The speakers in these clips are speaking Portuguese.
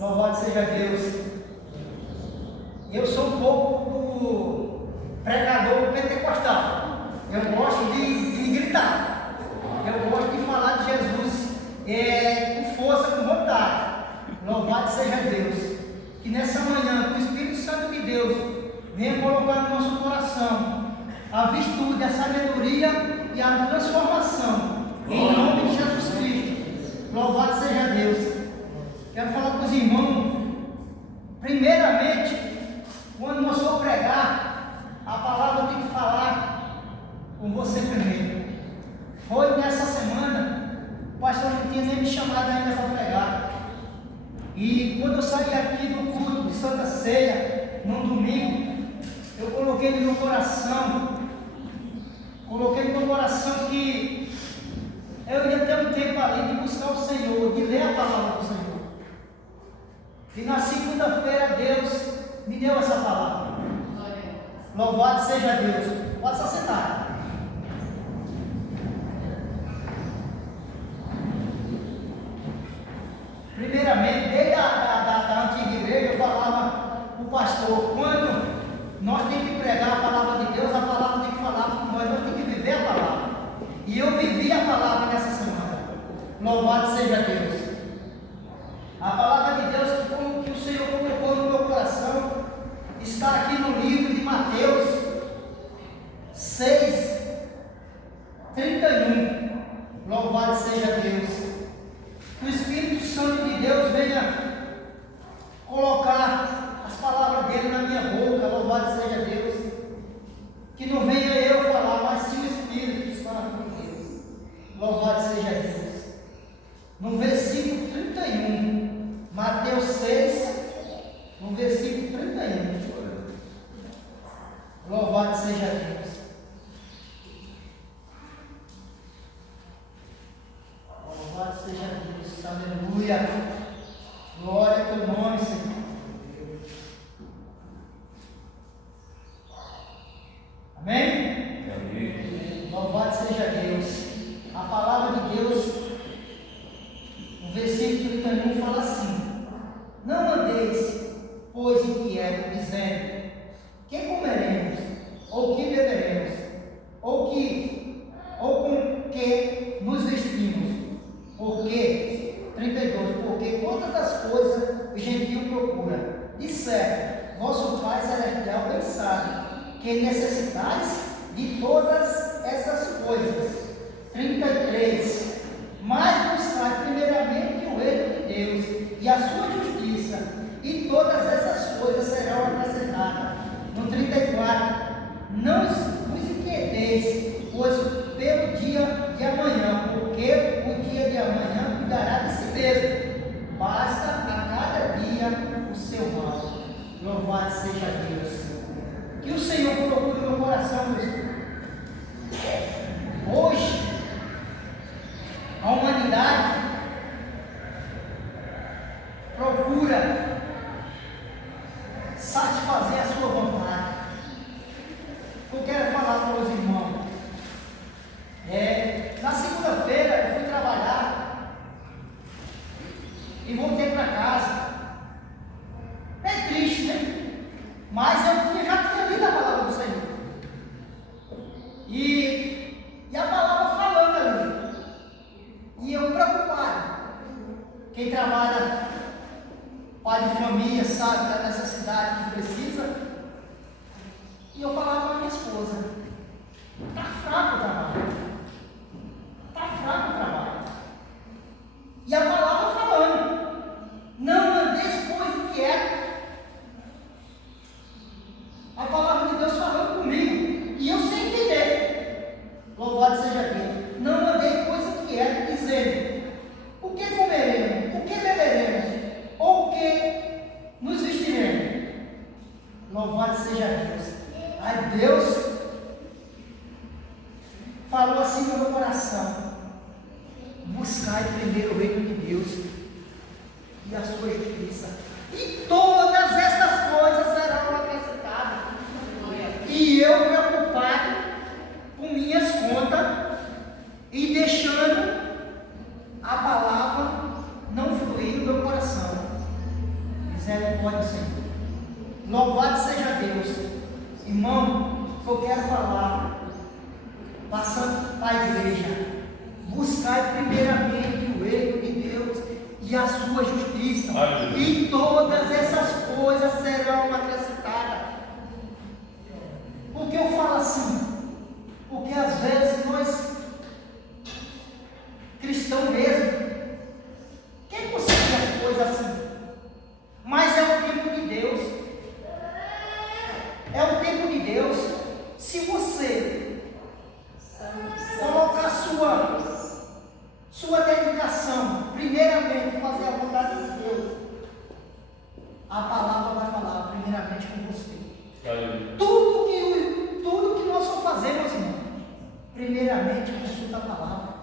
Louvado seja Deus. Eu sou um pouco do pregador pentecostal. Eu gosto de gritar. Eu gosto de falar de Jesus com força, com vontade. Louvado seja Deus. Que nessa manhã, o Espírito Santo de Deus venha colocar no nosso coração a virtude, a sabedoria e a transformação. Em nome de Jesus Cristo. Louvado seja Deus. Quero falar com os irmãos. Primeiramente, quando nós for pregar, a palavra tem que falar com você primeiro. Foi nessa semana, o pastor não tinha nem me chamado ainda para pregar. E quando eu saí aqui do culto de Santa Ceia, num domingo, eu coloquei no meu coração, que eu ia ter um tempo ali de buscar o Senhor, de ler a palavra do Senhor. E na segunda-feira Deus me deu essa palavra. Louvado seja Deus. Pode se sentar. Primeiramente, desde a antiga igreja, eu falava para o pastor, quando nós temos que pregar a palavra de Deus, a palavra tem que falar com nós temos que viver a palavra. E eu vivi a palavra nessa semana. Louvado seja Deus. A palavra de Deus que o Senhor colocou no meu coração está aqui no livro de Mateus 6:31. Louvado seja Deus. Que o Espírito Santo de Deus venha colocar as palavras dele na minha boca. Louvado seja Deus. Que não venha eu falar, mas sim o Espírito Santo de Deus. Louvado seja Deus. No versículo 31. Mateus 6, no versículo 31. Louvado seja Deus. Louvado seja Deus. Aleluia. Glória ao teu nome, Senhor. Amém? Amém. Louvado seja Deus. A palavra de Deus, no versículo 31, fala assim: não andeis, pois, inquietos, dizendo: que comeremos, ou que beberemos, ou com que nos vestimos? Porque, 32, porque todas as coisas o gentio procura. De certo, vosso Pai Celestial bem sabe que necessitais de todas essas coisas. 33, mas buscai primeiramente o reino de Deus e a sua justiça, e todas essas coisas serão acrescentadas. No 34, não vos inquieteis, pois pelo dia de amanhã, porque o dia de amanhã cuidará de si mesmo. Basta a cada dia o seu mal. Louvado seja Deus. Que o Senhor colocou no meu coração, meus irmãos. Hoje, a humanidade procura satisfazer a sua vontade. Eu quero falar para os irmãos. Na segunda-feira eu fui trabalhar e voltei para casa. É triste, né? Mas eu já tinha lido a palavra do Senhor. E a palavra falando ali. E eu preocupado. Quem trabalha, pai de família, sabe da necessidade que precisa. E eu falava para minha esposa: está fraco o trabalho. Está fraco o trabalho. E a palavra falando: não andeis, pois, inquieto. A palavra de Deus falando comigo. E eu sem entender. Louvado seja Deus. Não andei, pois, inquieto, dizendo: o que comeremos? O que beberemos? Ou o que nos vestiremos? Louvado seja Deus. Aí Deus falou assim no meu coração: buscai primeiro o reino de Deus e a sua justiça, e todas essas coisas serão acrescentadas. E eu preocupado com minhas contas e deixando a palavra não fluir no meu coração. quero falar, passando para a igreja, buscar primeiramente o reino de Deus e a sua justiça, e todas essas coisas serão acrescentadas. Por que eu falo assim? Porque às vezes nós, cristãos mesmo, quem consegue as coisas assim? Mas é o tempo de Deus. É o tempo de Deus. Se você colocar sua dedicação, primeiramente fazer a vontade de Deus, a palavra vai falar primeiramente com você. Tudo que nós for fazemos, irmão, primeiramente consulta a palavra.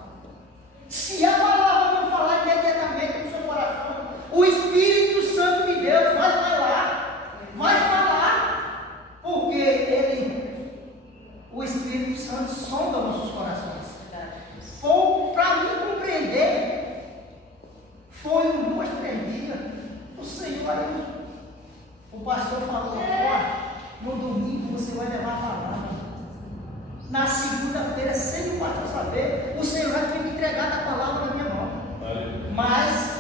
Se a palavra não falar imediatamente no seu coração, o Espírito Santo de Deus vai falar, porque o Espírito Santo sonda nossos corações. Para mim compreender, foi um 2, 3 dias, o Senhor aí, o pastor falou, no domingo você vai levar a palavra. Na segunda-feira, sem o pastor saber, o Senhor vai ter que entregar a palavra na minha mão. Mas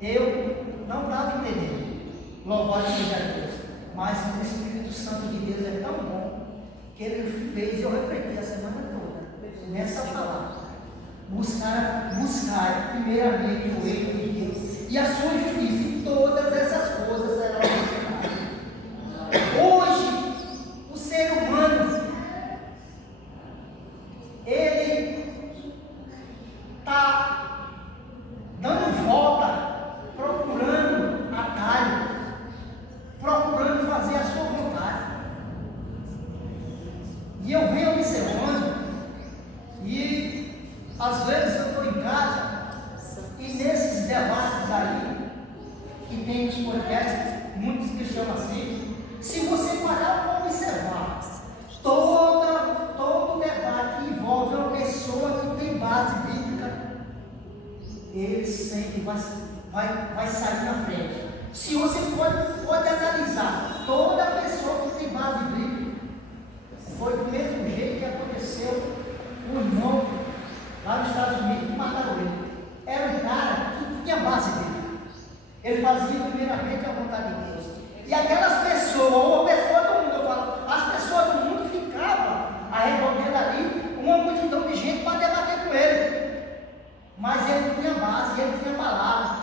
eu não estava entendendo. Louvado seja Deus. Mas o Espírito Santo de Deus é tão bom que ele fez eu refletir a semana toda nessa palavra. Buscar primeiramente o reino de Deus e a sua justiça, e todas essas coisas serão acrescentadas. Hoje, o ser humano, ele está dando volta, procurando atalho, procurando fazer a sua vontade. E eu venho observando, e às vezes eu estou em casa, e nesses debates aí, que tem os podcasts, muitos que chamam assim, se você parar para observar, todo debate que envolve uma pessoa que tem base bíblica, ele sempre vai sair na frente. Se você pode analisar, toda pessoa que tem base bíblica, foi do mesmo jeito que aconteceu com o irmão lá nos Estados Unidos, que mataram ele. Era um cara que tinha base bíblica. Ele fazia primeiramente a vontade de Deus. E aquelas pessoas, ou a pessoa do mundo, eu falo, as pessoas do mundo ficavam arredondando ali, uma multidão de gente para debater com ele. Mas ele tinha base, ele tinha palavra.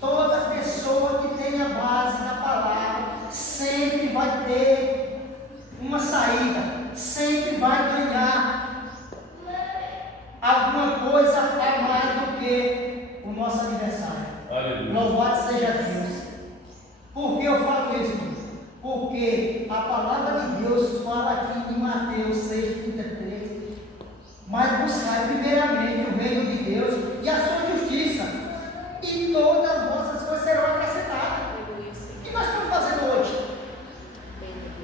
Toda pessoa que tem a base da palavra sempre vai ter uma saída, sempre vai ganhar alguma coisa a mais do que o nosso adversário. Aleluia. Louvado seja Deus. Por que eu falo isso? Porque a palavra de Deus fala aqui em Mateus 6,33, mas buscai primeiramente o reino de Deus e a sua justiça, e todas as vossas coisas serão acrescentadas. O que nós estamos fazendo hoje?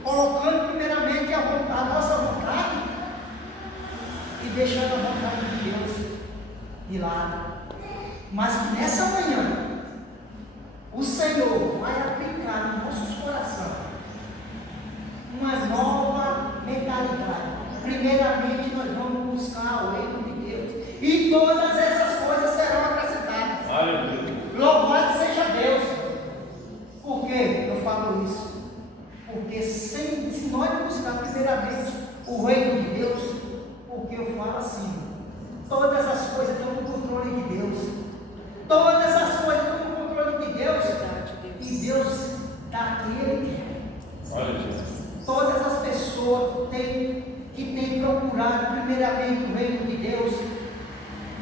Colocando primeiramente a nossa vontade e deixando a vontade de Deus de lado. Mas que nessa manhã o Senhor vai aplicar nos nossos corações uma nova mentalidade. Primeiramente nós vamos buscar o reino de Deus, e todas essas coisas serão acrescentadas. Aleluia. Louvado seja Deus. Por que eu falo isso? Porque se nós não buscar primeiramente o reino de Deus, porque eu falo assim, todas as coisas estão no controle de Deus. Todas as coisas estão no controle de Deus. E Deus dá aquele que é. Todas as pessoas que têm procurado primeiramente o reino de Deus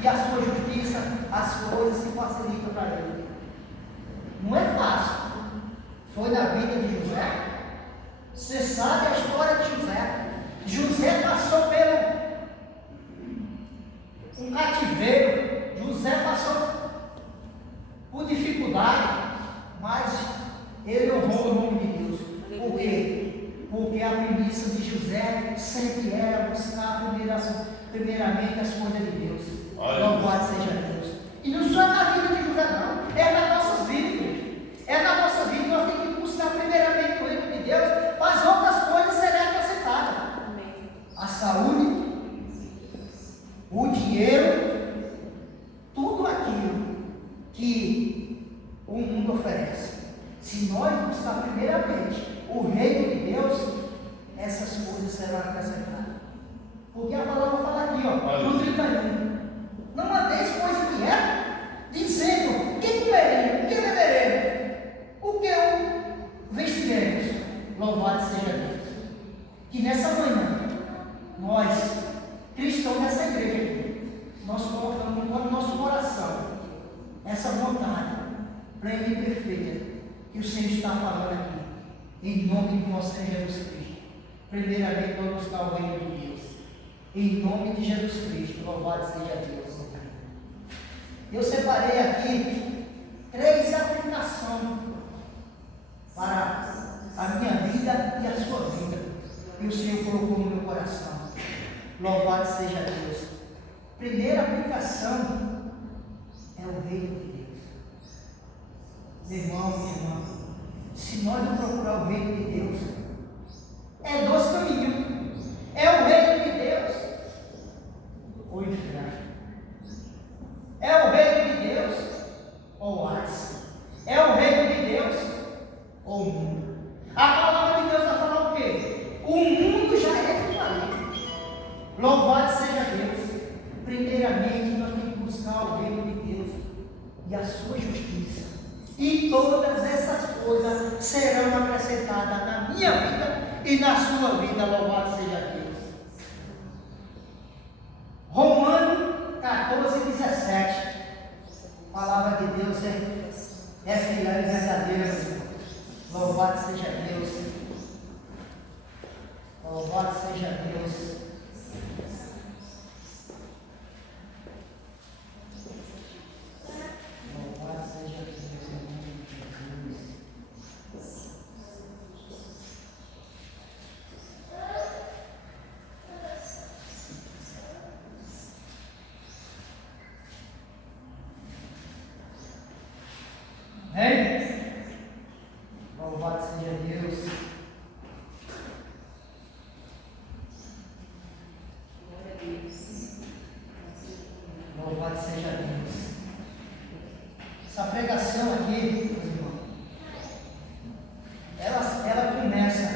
e a sua justiça, as coisas se facilitam para ele. Não é fácil. Foi na vida de José. Você sabe a história de José. José passou pelo um cativeiro. José passou por dificuldade, mas ele honrou o nome de Deus. Por quê? Porque a premissa de José sempre era buscar primeiramente as coisas de Deus. Louvado seja Deus. E não só na vida de José, não. É na nossa vida. É na nossa vida. Nós temos que buscar primeiramente o reino de Deus. As outras coisas serão Primeiro, tudo aquilo que o mundo oferece. Se nós buscar primeiramente o reino de Deus, essas coisas serão acrescentadas. Porque a palavra fala aqui, no 31. Não andeis coisa que é, dizendo: que comeremos, o que beberemos, o que vestiremos. Louvado seja Deus. Que nessa manhã, nós, cristãos dessa igreja, nós colocamos no nosso coração essa vontade plena e perfeita que o Senhor está falando aqui, em nome do nosso Senhor Jesus Cristo. Primeiramente, vamos buscar o reino de Deus, em nome de Jesus Cristo. Louvado seja Deus. Eu separei aqui 3 aplicações para a minha vida e a sua vida, e o Senhor colocou no meu coração. Louvado seja Deus. Primeira aplicação é o reino de Deus. Meu irmão, minha irmã, se nós não procurar o reino de Deus, é 2 caminhos: é o reino de Deus ou o inferno. É o reino de Deus ou o Hades. É o reino de Deus ou o mundo. A palavra de Deus vai falar o quê? O mundo já é falado. Louvado seja Deus. Primeiramente, nós temos que buscar o reino de Deus e a sua justiça, e todas essas coisas serão acrescentadas na minha vida e na sua vida. Louvado seja Deus. Romanos 14:17. A palavra de Deus é fiel e verdadeira. Louvado seja Deus. Louvado seja Deus. Louvado seja Deus em nome de Jesus. Amém? Louvado seja Deus. Louvado seja Deus. Essa pregação aqui, meus irmãos, ela começa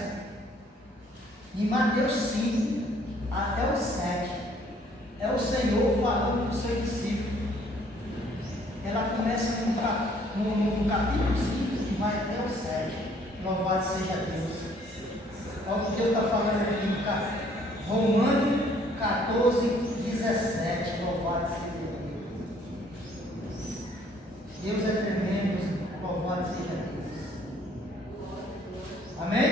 em Mateus 5 até o 7. É o Senhor falando com o seu discípulo. Ela começa no capítulo 5 e vai até o 7. Louvado seja Deus. É o que Deus está falando aqui no Romanos 14:17. Louvado seja Deus. Deus é tremendo. Louvado seja Deus. Amém?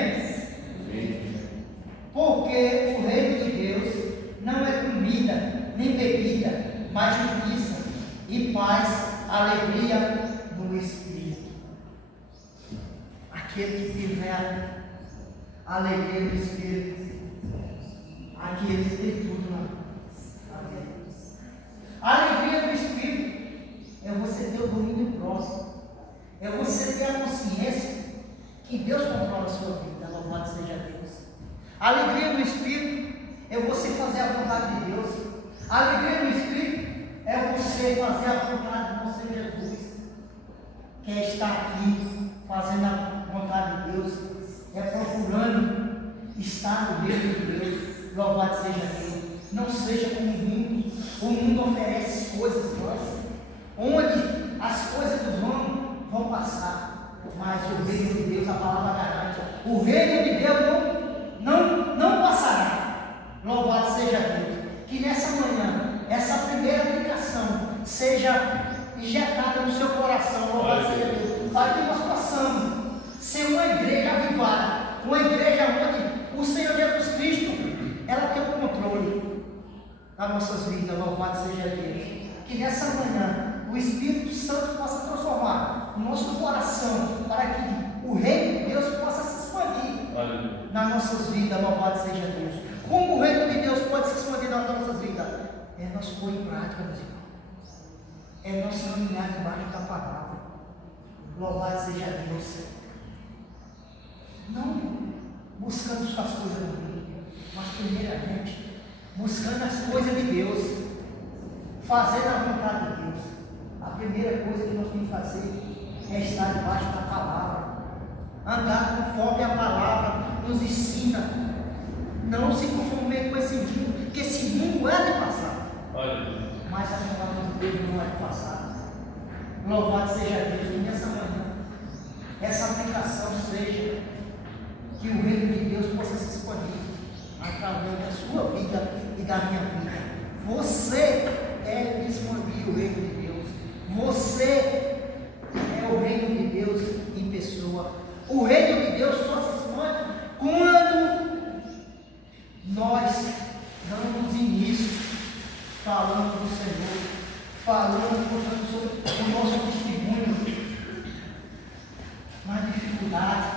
Porque o reino de Deus não é comida nem bebida, mas justiça e paz, alegria no Espírito. Aquele que tiver alegria no Espírito, aquele que tem tudo na vida. A alegria do Espírito é você ter o domínio próximo, é você ter a consciência que Deus controla a sua vida. Louvado seja Deus. A alegria do Espírito é você fazer a vontade de Deus. A alegria do Espírito é você fazer a vontade do nosso Senhor Jesus, que é estar aqui fazendo a vontade de Deus, é procurando estar no reino de Deus. Louvado seja Deus. Não seja como o mundo. O mundo oferece coisas boas, onde as coisas do mundo vão passar, mas o reino de Deus, a palavra garante, o reino de Deus não passará. Louvado seja Deus. Que nessa manhã, essa primeira aplicação seja injetada no seu coração. Louvado seja Deus. Para que nós possamos ser uma igreja avivada, uma igreja onde o Senhor Jesus Cristo, ela tem o controle das nossas vidas. Louvado seja Deus. Que nessa manhã o Espírito Santo possa transformar o nosso coração, para que o reino de Deus possa se expandir nas nossas vidas. Louvado seja Deus. Como o reino de Deus pode se expandir nas nossas vidas? É nosso pôr em prática, meus irmãos. É nosso caminhar debaixo da palavra. Louvado seja Deus. Não buscando só as coisas do mundo, mas primeiramente buscando as coisas de Deus. fazer a vontade de Deus, a primeira coisa que nós temos que fazer é estar debaixo da palavra, andar conforme a palavra nos ensina, não se conformar com esse mundo, porque esse mundo é de passar, mas a palavra de Deus não é de passar. Louvado seja Deus, e nessa manhã, essa aplicação seja que o reino de Deus possa se expandir através da sua vida e da minha vida. Você deve expandir o reino de Deus. Você é o reino de Deus em pessoa. O reino de Deus só se expande quando nós damos início falando do Senhor, contando sobre o nosso testemunho na dificuldade,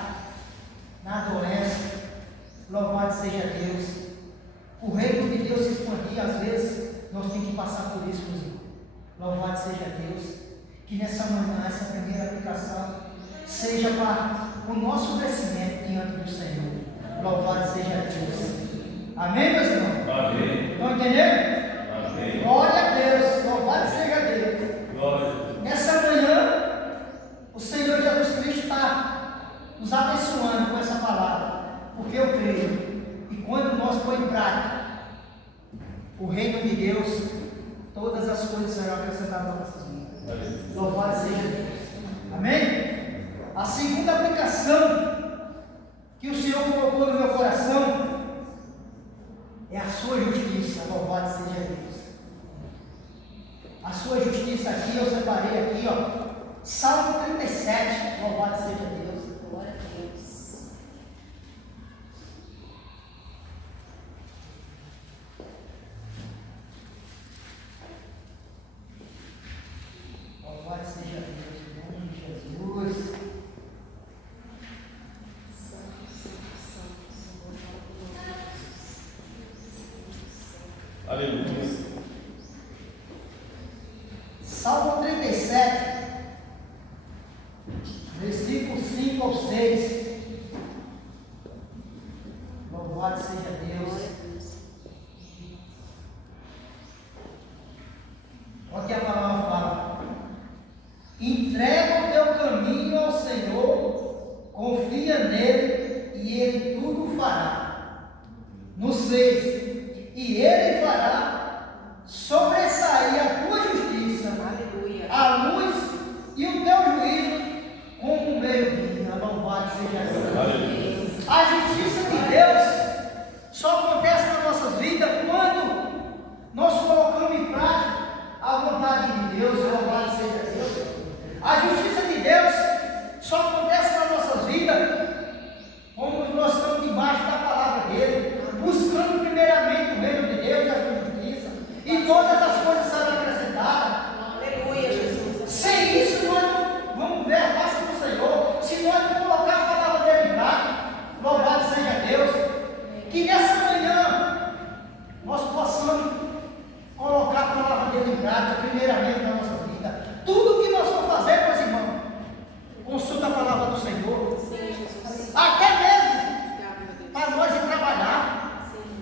na doença. Louvado seja Deus. O reino de Deus se expandir, às vezes nós temos que passar por isso, meus irmãos. Louvado seja Deus. Que nessa manhã, essa primeira aplicação seja para o nosso crescimento diante do Senhor. Louvado seja Deus. Amém, meus irmãos? Amém. Estão entendendo? Amém. Glória a Deus. Louvado seja Deus. Glória. Nessa manhã, o Senhor Jesus Cristo está nos abençoando com essa palavra, porque eu creio que quando nós põe em prática o reino de Deus, todas as coisas serão acrescentadas às nossas vidas. Louvado seja Deus. Amém? A segunda aplicação que o Senhor colocou no meu coração é a sua justiça. Louvado seja Deus. A sua justiça aqui, eu separei aqui, ó, Salmo 37. Louvado seja Deus. Glória a Deus. Louvado seja Deus, em nome de Jesus. Aleluia. Salmo 37, versículos 5 ao 6. Louvado seja Deus. Olha o que a palavra fala. Entrega o teu caminho ao Senhor, confia nele e ele tudo fará. No 6. E ele fará sobressair a tua justiça, aleluia, a luz e o teu juízo como o meio-dia. Louvado seja Deus. A justiça de Deus só acontece na nossa vida quando nós colocamos em prática a vontade de Deus. Louvado seja Deus. A justiça de Deus só acontece na nossa vida quando nós estamos debaixo da palavra dele, buscando primeiramente o reino de Deus e a sua justiça, e todas as coisas serão acrescentadas. Aleluia, Jesus. Sem isso, nós não vamos ver a face do Senhor, se nós não colocar a palavra dele em prática. Louvado seja Deus. Que nessa manhã nós possamos colocar a palavra dele em prática, primeiramente na nossa vida. Tudo que nós vamos fazer, meus irmãos, consulta a palavra do Senhor. Até mesmo para nós ir trabalhar.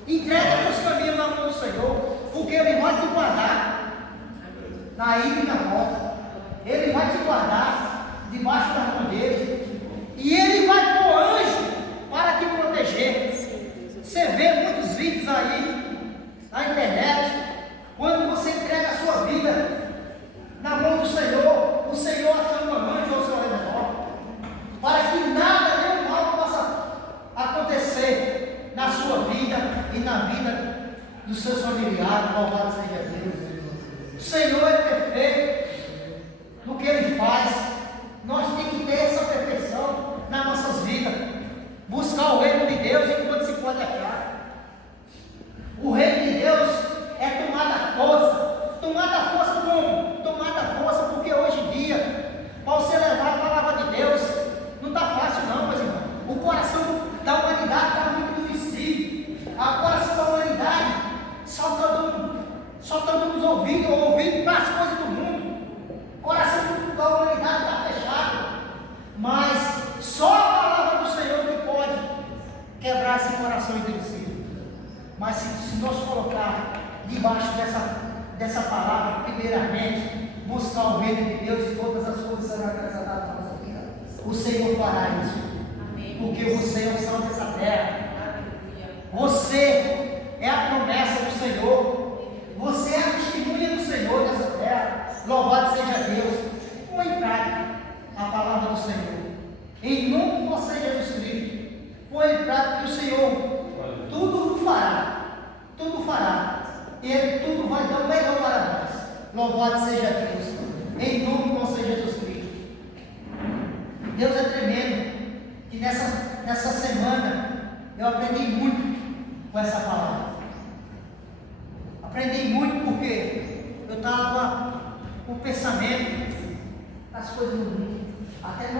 Entrega os caminhos na mão do Senhor, porque Ele vai te guardar na ida e na volta. Ele vai te guardar debaixo da mão dele. E Ele vai pôr anjo para te proteger. Você vê muitos vídeos aí na internet. Quando você entrega a sua vida na mão do Senhor, o Senhor acampa anjo ao seu redor, para que nada, nenhum mal possa acontecer na sua vida e na vida dos seus familiares. Louvado seja Deus. O Senhor é perfeito no que Ele faz. Nós temos que ter essa perfeição nas nossas vidas, buscar o reino de Deus enquanto se pode achar. O reino de Deus é tomada força. Tomada força como? Tomada força porque hoje em dia, para você levar a palavra de Deus, não está fácil não, meus irmãos. O coração da humanidade está muito endurecido. O coração da humanidade só está dando os ouvidos para as coisas do mundo. O coração da humanidade está fechado. Mas só a palavra do Senhor que pode quebrar esse coração endurecido. Mas se nós colocar debaixo dessa palavra, primeiramente, buscar o reino de Deus e todas as coisas serão acrescentadas na nossa vida. O Senhor fará isso. Amém. Porque você é o sal dessa terra. Você é a promessa do Senhor. Você é a testemunha do Senhor nessa terra. Louvado seja Deus. Põe em prática a palavra do Senhor. Em nome de nosso Senhor Jesus Cristo. Põe em prática que o Senhor tudo fará. Tudo fará. Ele tudo vai dar o melhor para nós. Louvado seja Deus. Em nome de nosso Senhor Jesus Cristo. Deus é tremendo. E nessa semana eu aprendi muito com essa palavra. Aprendi muito porque eu estava com o pensamento das coisas do mundo. Até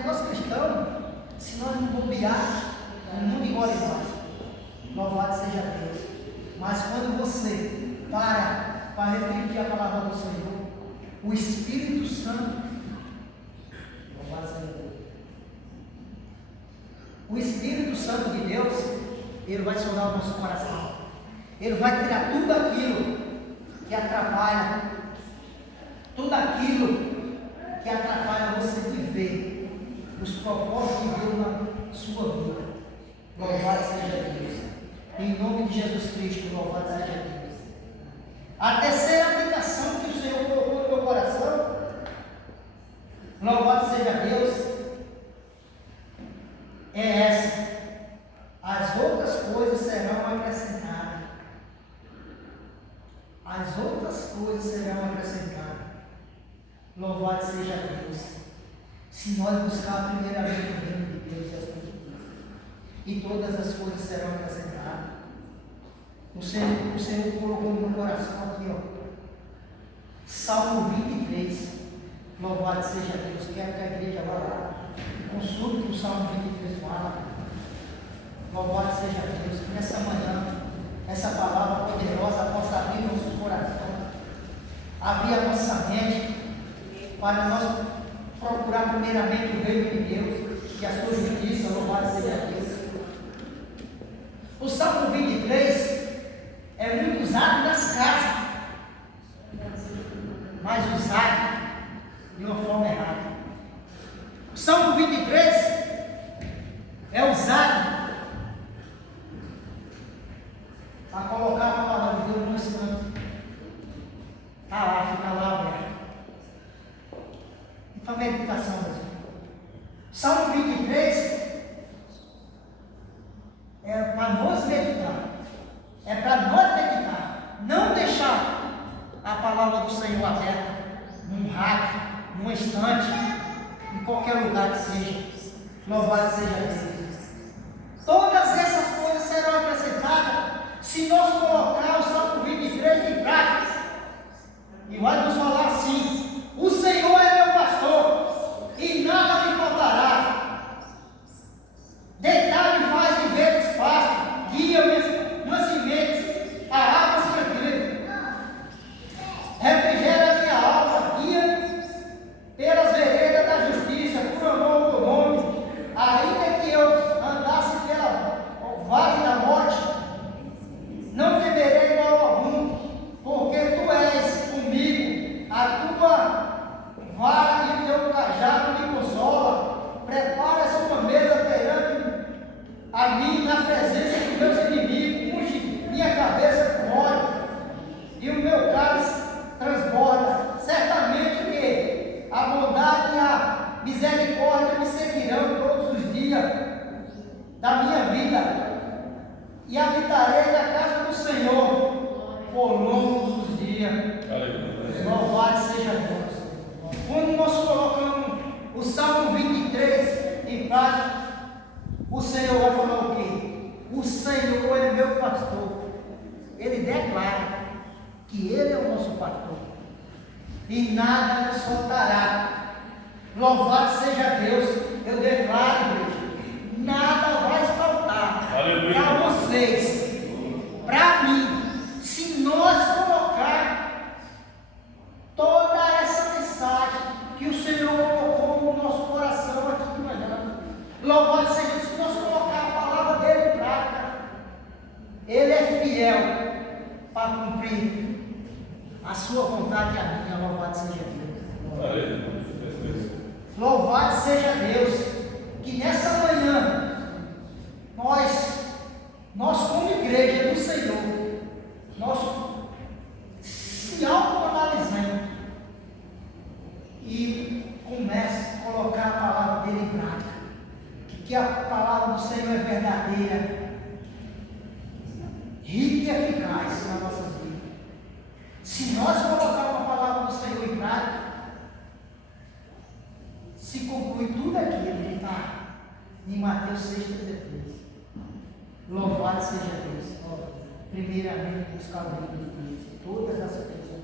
nós cristãos, se nós não bobearmos, o mundo igual a nós. Louvado seja Deus. Mas quando você para refletir a palavra do Senhor, o Espírito Santo, louvado seja Deus. O Espírito Santo de Deus, ele vai sondar o nosso coração. Ele vai tirar tudo aquilo que atrapalha, tudo aquilo que atrapalha você viver os propósitos de Deus na sua vida. Louvado seja Deus. Em nome de Jesus Cristo, louvado seja Deus. A terceira aplicação que o Senhor colocou no meu coração, louvado seja Deus, é essa: as outras coisas serão acrescentadas. As outras coisas serão acrescentadas. Louvado seja Deus. Se nós buscarmos primeiramente o reino de Deus e as coisas de Deus, e todas as coisas serão acrescentadas. O Senhor colocou no meu coração aqui, ó, Salmo 23. Louvado seja Deus. Quero que a igreja agora consulte o Salmo 23 fala. Louvado seja Deus. Que nessa manhã, essa palavra poderosa possa abrir nossos corações, abrir a nossa mente, para nós procurar primeiramente o reino de Deus e a sua justiça. Louvado seja Deus. O Salmo 23 é muito usado nas casas, mas usado de uma forma errada. O Salmo 23 é usado para colocar a palavra de Deus no instante. Está lá, fica lá aberto. E para meditação mesmo. Salmo 23 é para nós meditar. É para nós meditar. Não deixar a palavra do Senhor aberta num rack, num estante, em qualquer lugar que seja. Louvado seja Deus. Todas essas coisas serão acrescentadas se nós colocar o Salmo 23 em prática. E vai nos falar assim: o Senhor é meu pastor e nada me faltará. Deitar-me faz em verdes pastos, guia-me mansimente a águas tranquilas. Refrigera minha alma, guia-me pelas veredas da justiça, por amor ao teu nome. Ainda que eu andasse pelo vale da morte, não temerei mal algum, porque tu és comigo, a tua vara e o teu cajado me consola. Preparas uma mesa perante a mim na presença dos meus inimigos, unge minha cabeça com óleo, e o meu cálice transborda. Certamente que a bondade e a misericórdia me seguirão todos os dias da minha vida, e habitarei na casa do Senhor por longos os dias. Louvado seja Deus. Quando nós colocamos o Salmo 23 em prática, o Senhor vai falar o quê? O Senhor é meu pastor. Ele declara que Ele é o nosso pastor e nada nos faltará. Louvado seja Deus. Eu declaro, igreja, nada vai faltar para vocês, para mim, se nós colocar toda essa mensagem que o Senhor colocou no nosso coração aqui de manhã. Louvado seja Deus. Se nós colocar a palavra dele em prática, Ele é fiel para cumprir a sua vontade e a minha. Louvado seja Deus. Louvado seja Deus, que nessa manhã, nós como igreja do Senhor, nós se autoanalisamos e comece a colocar a palavra dele em prática, que a palavra do Senhor é verdadeira, rica e eficaz na nossa vida. Se nós colocarmos a palavra do Senhor em prática, se conclui tudo aquilo que está em Mateus 6,33. Louvado seja Deus. Primeiramente buscar o reino de Deus, e todas as coisas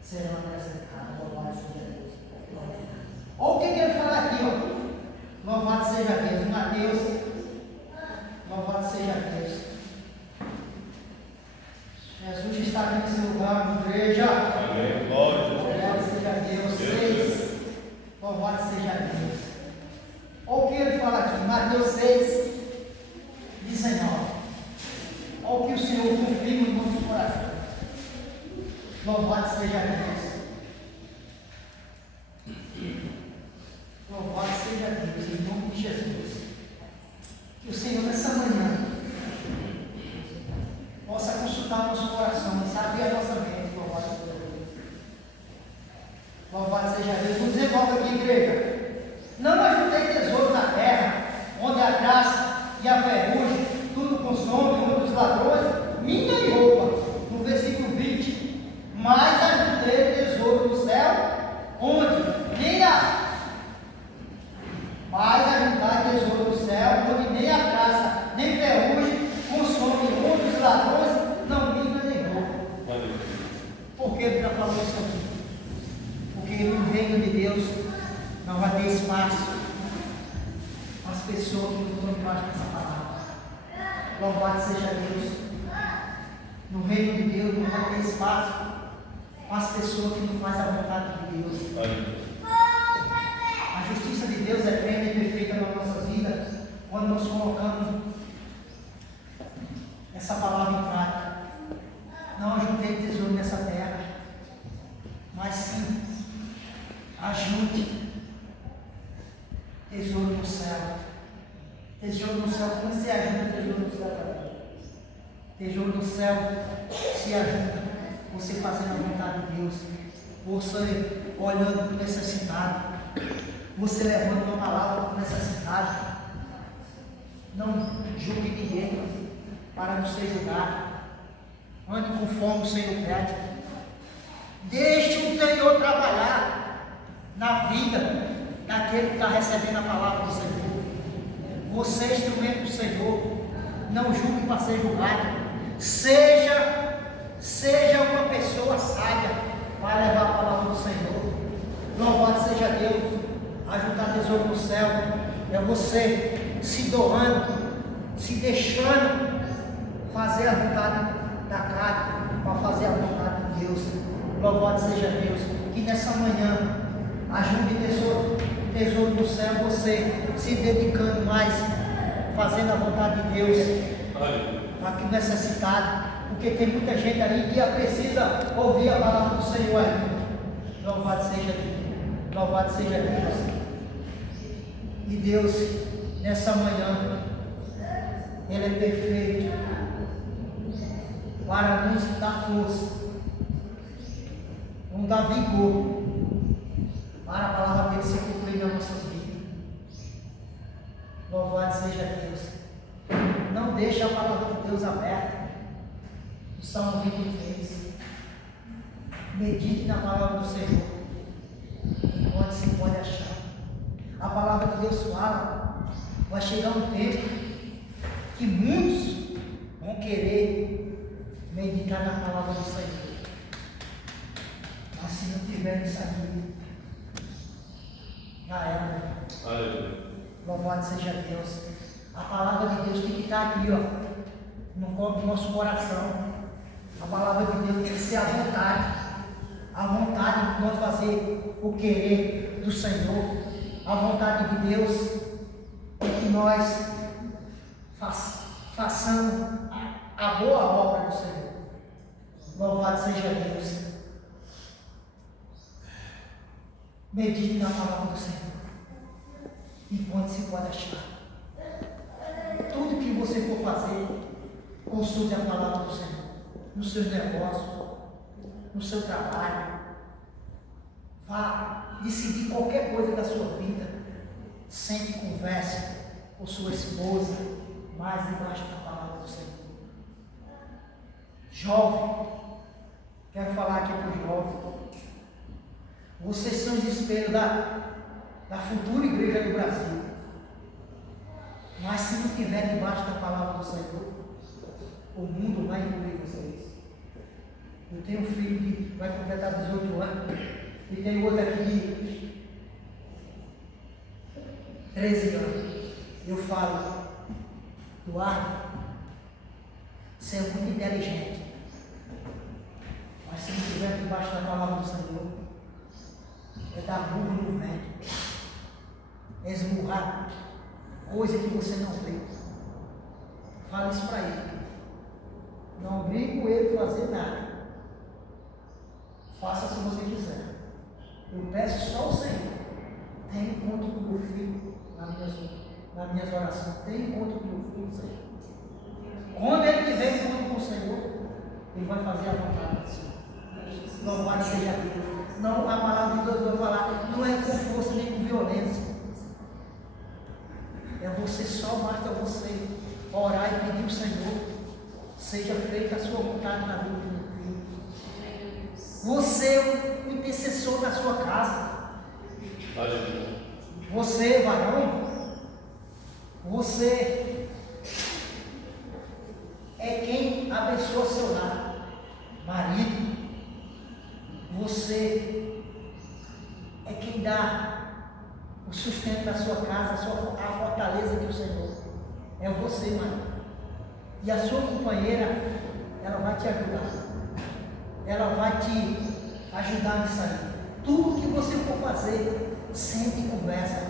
serão acrescentadas. Louvado seja Deus. Olha o que ele fala aqui, ó. Louvado seja Deus. Mateus, louvado seja Deus. Jesus está aqui nesse lugar, igreja. Amém. Glória a Deus. Louvado seja Deus. 6. Louvado seja Deus. Olha o que ele fala aqui, Mateus 6, 19. Olha o que o Senhor confirma no nosso coração. Louvado seja Deus. Louvado seja Deus, em nome de Jesus. Que o Senhor nessa manhã possa consultar o nosso coração e abrir a nossa mente. Louvado seja Deus. Louvado seja Deus. Nos envolve aqui, igreja. Não ajudei tesouro na terra, onde a graça e a ferrugem tudo consome, onde os ladrões minam e roubam. No versículo 20. Mas ajudei tesouro no céu, onde nem a graça, nem ferrugem consome, onde os ladrões não minam nem roubam. Por que ele já falou isso aqui? Porque no reino de Deus não vai ter espaço para as pessoas que não estão debaixo dessa palavra. Louvado seja Deus. No reino de Deus não vai ter espaço para as pessoas que não fazem a vontade de Deus. A justiça de Deus é plena e perfeita na nossa vida quando nós colocamos essa palavra em prática. Não ajuntei tesouro nessa terra, mas sim ajude tesouro no céu. Tesouro no céu, como se ajuda tesouro no céu? Tesouro no céu se ajuda você fazendo a vontade de Deus, você olhando para o necessitado, você levando uma palavra para o necessitado. Não julgue ninguém para não ser julgado. Ande conforme o Senhor pede. Deixe o Senhor trabalhar na vida daquele que está recebendo a palavra do Senhor. Você é instrumento do Senhor. Não julgue para ser julgado. Seja uma pessoa sábia para levar a palavra do Senhor. Louvado seja Deus. Ajudar tesouro no céu é você se doando, se deixando fazer a vontade da carne para fazer a vontade de Deus. Louvado seja Deus. Que nessa manhã ajude tesouro no céu, você se dedicando mais, fazendo a vontade de Deus para que o necessitado, porque tem muita gente aí que precisa ouvir a palavra do Senhor aí. Louvado seja Deus. Louvado seja Deus. E Deus, nessa manhã, Ele é perfeito para nos dar força, nos dar vigor para a palavra dele se cumprir nas nossas vidas. Louvado seja Deus. Não deixe a palavra de Deus aberta. O Salmo 23. Medite na palavra do Senhor enquanto se pode achar. A palavra de Deus fala, vai chegar um tempo que muitos vão querer meditar na palavra do Senhor. Mas se não tiver isso aqui, já era. Louvado seja Deus. A palavra de Deus tem que estar aqui, no nosso coração. A palavra de Deus tem que ser a vontade de nós fazer o querer do Senhor. A vontade de Deus é que nós façamos a boa obra do Senhor. Louvado seja Deus. Medite na palavra do Senhor. Enquanto se pode achar. Tudo que você for fazer, consulte a palavra do Senhor. No seu negócio, no seu trabalho. Vá decidir qualquer coisa da sua vida. Sempre converse com sua esposa, mais debaixo da palavra do Senhor. Jovem, quero falar aqui para o jovem. Vocês são os espelhos da futura igreja do Brasil. Mas se não estiver debaixo da palavra do Senhor, o mundo vai engolir vocês. Eu tenho um filho que vai completar 18 anos e tem outro aqui de 13 anos. Eu falo, Eduardo, você é muito inteligente, mas se não estiver debaixo da palavra do Senhor, é dar burro no vento, é esmurrar coisa que você não vê. Fala isso para ele. Não brigue com ele fazer nada. Faça se você quiser. Eu peço só ao Senhor. Tenha encontro com o meu filho nas minhas orações. Tenha encontro com o meu filho, Senhor. Quando ele tiver encontro com o Senhor, ele vai fazer a vontade do Senhor. Louvado seja Deus. Não, a palavra de Deus vai falar, não é com força nem com violência. É você, só basta você orar e pedir ao Senhor, seja feita a sua vontade na vida do meu filho. Você é o intercessor da sua casa. Você, varão, você é quem abençoa seu lar. Marido, você é quem dá o sustento da sua casa, a fortaleza do Senhor. É você, marido. E a sua companheira, ela vai te ajudar. Ela vai te ajudar nisso aí. Tudo que você for fazer, sempre conversa.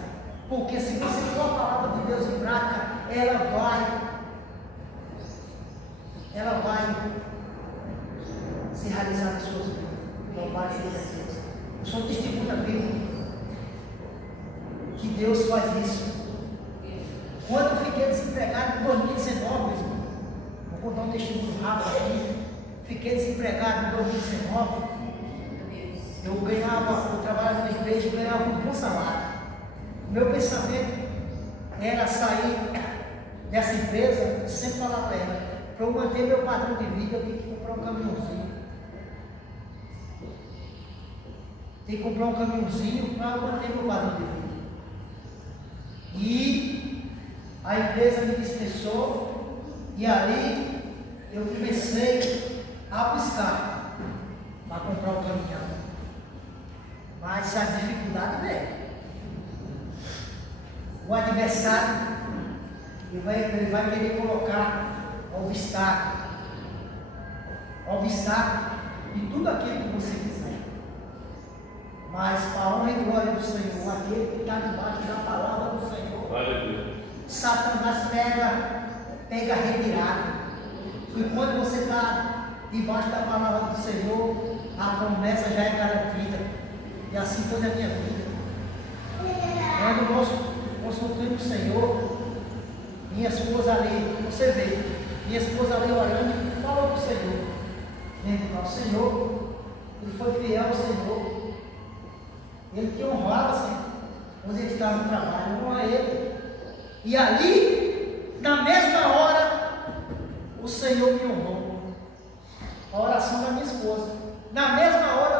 Porque se você for a palavra de Deus em prática, ela vai se realizar nas suas vidas. Louvado seja Deus. Eu sou testemunha viva que Deus faz isso. Quando eu fiquei desempregado em 2019, vou contar um testemunho rápido aqui. Fiquei desempregado em 2019. Eu trabalhava na igreja e ganhava um bom salário. Meu pensamento era sair dessa empresa e sempre falar para ela, para eu manter meu padrão de vida, eu tenho que comprar um caminhãozinho. Tem que comprar um caminhãozinho para manter meu padrão de vida. E a empresa me dispensou, e ali eu comecei a buscar para comprar um caminhão. Mas as dificuldades veio. O adversário ele vai querer colocar obstáculo em tudo aquilo que você fizer. Mas para a honra e glória do Senhor, aquele que está debaixo da palavra do Senhor, aleluia. Satanás pega retirado. E quando você está debaixo da palavra do Senhor, a promessa já é garantida. E assim foi na minha vida. Quando nós consultamos o Senhor, minha esposa ali, você vê, minha esposa ali orando, falou para o Senhor. O Senhor, ele foi fiel ao Senhor. Ele que honrava, assim, quando ele estava no trabalho, honra ele. E ali, na mesma hora, o Senhor me honrou. A oração da minha esposa. Na mesma hora,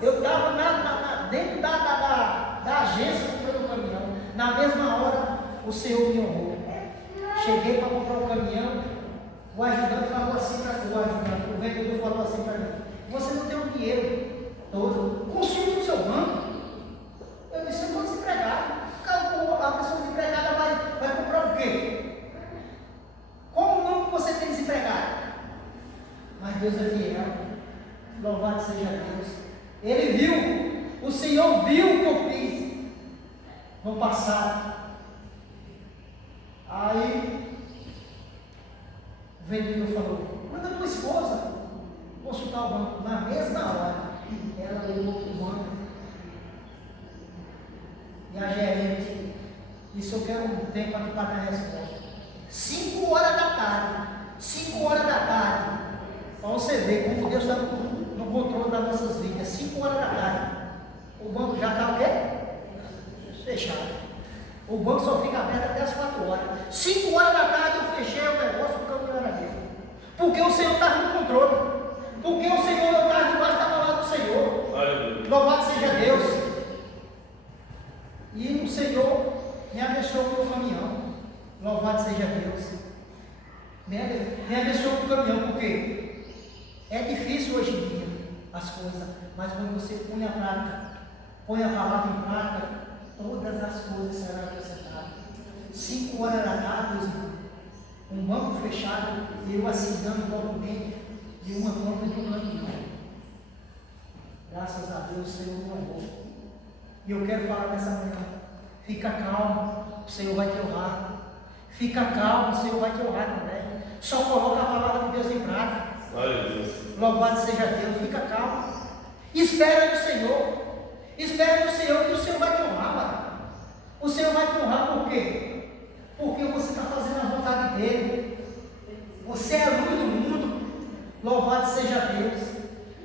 eu estava dentro da agência comprando o caminhão. Na mesma hora, o Senhor me honrou. Cheguei para comprar o caminhão, o ajudante falou assim para o vendedor falou assim para mim: você não tem o dinheiro todo, consulte o seu banco. Eu disse: eu estou desempregado. A pessoa desempregada vai comprar o quê? Como não você tem desempregado? Mas Deus é fiel. Louvado seja Deus. Ele viu, o Senhor viu o que eu fiz no passado. Aí o vendedor falou: manda tua esposa consultar o banco. Na mesma hora, ela levou o banco tempo para te pagar a resposta. 5 horas da tarde. 5 horas da tarde. Para você ver como Deus está no controle das nossas vidas. 5 horas da tarde. O banco já está o quê? Fechado. O banco só fica aberto até as 4 horas. 5 horas da tarde eu fechei o negócio porque eu não era dele. Porque o Senhor estava no controle. Porque o Senhor não está debaixo da palavra do Senhor. Aleluia. Louvado seja Deus. E o Senhor me abençoou com o caminhão. Louvado seja Deus. Me abençoou com o caminhão, porque é difícil hoje em dia as coisas, mas quando você põe a prática, põe a palavra em prática, todas as coisas serão acrescentadas. 5 horas da tarde, um banco fechado, e eu assinando o documento de uma compra de um caminhão. Graças a Deus o Senhor me honrou. E eu quero falar nessa manhã, fica calmo, o Senhor vai te honrar. Fica calmo, o Senhor vai te honrar também. Só coloca a palavra de Deus em prática. Louvado seja Deus, fica calmo. Espera no Senhor. Espera no Senhor que o Senhor vai te honrar, mano. O Senhor vai te honrar por quê? Porque você está fazendo a vontade dele. Você é a luz do mundo. Louvado seja Deus.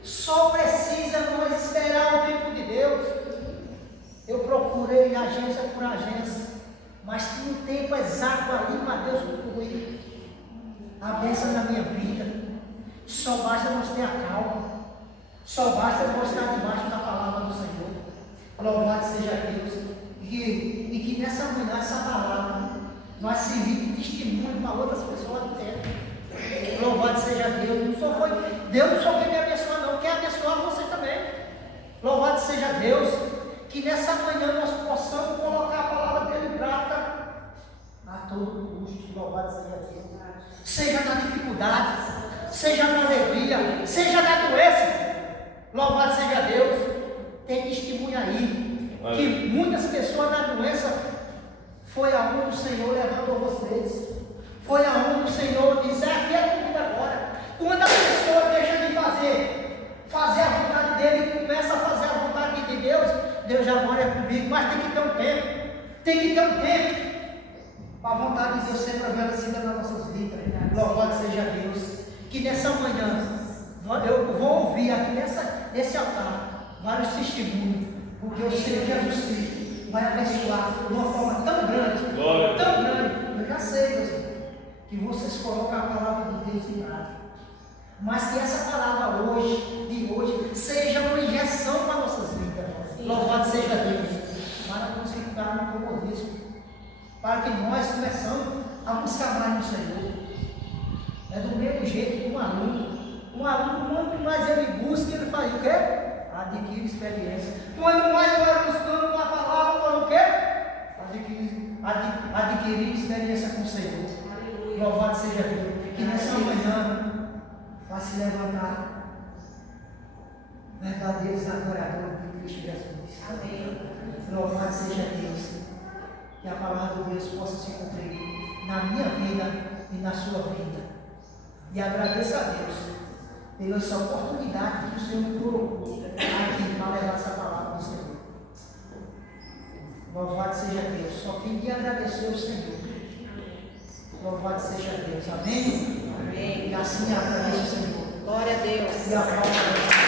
Só precisa nós esperar o tempo de Deus. Eu procurei agência por agência, mas tinha um tempo exato ali para Deus concluir a bênção na minha vida. Só basta nós ter a calma. Só basta nós estar debaixo da palavra do Senhor. Louvado seja Deus. E que nessa manhã, essa palavra, nós servimos de testemunho para outras pessoas do tempo. Louvado seja Deus. Deus não só quer me abençoar, não, quer abençoar você também. Louvado seja Deus. Que nessa manhã nós possamos colocar a palavra dele em prática a todo custo. Louvado seja Deus. Seja na dificuldade, seja na alegria, seja na doença. Louvado seja Deus. Tem testemunho aí que muitas pessoas na doença foi aonde o Senhor levantou vocês. Foi aonde o Senhor disse: aqui é comigo agora. Quando a pessoa deixa de fazer a vontade dele e começa a fazer a vontade de Deus, Deus agora é comigo, mas tem que ter um tempo. Tem que ter um tempo para a vontade de Deus ser prevalecida nas nossas vidas. Louvado seja Deus. Que nessa manhã eu vou ouvir aqui nesse altar vários testemunhos, porque eu sei que Jesus Cristo vai abençoar de uma forma tão grande, tão grande. Eu já sei, meus irmãos, que vocês colocam a palavra de Deus em prática. Mas que essa palavra de hoje, seja uma injeção para nossas vidas. Louvado seja Deus. Para nós ficarmos no comodismo. Para que nós começamos a buscar mais no Senhor. É do mesmo jeito que um aluno. Um aluno, quanto mais ele busca, ele faz o quê? Adquire experiência. Quanto mais eu era buscando uma palavra, faz o quê? Adquirir experiência com o Senhor. Louvado seja Deus. Que nessa manhã vai se levantar verdadeiros adoradores de Cristo Jesus. Amém. Louvado seja Deus. Que a palavra de Deus possa se cumprir na minha vida e na sua vida. E agradeço a Deus pela essa oportunidade que o Senhor me colocou aqui para levar essa palavra do Senhor. Louvado seja Deus. Só quem me agradeceu o Senhor. Louvado seja Deus. Amém? Amém. E assim agradeço o Senhor. Glória a Deus. E a palavra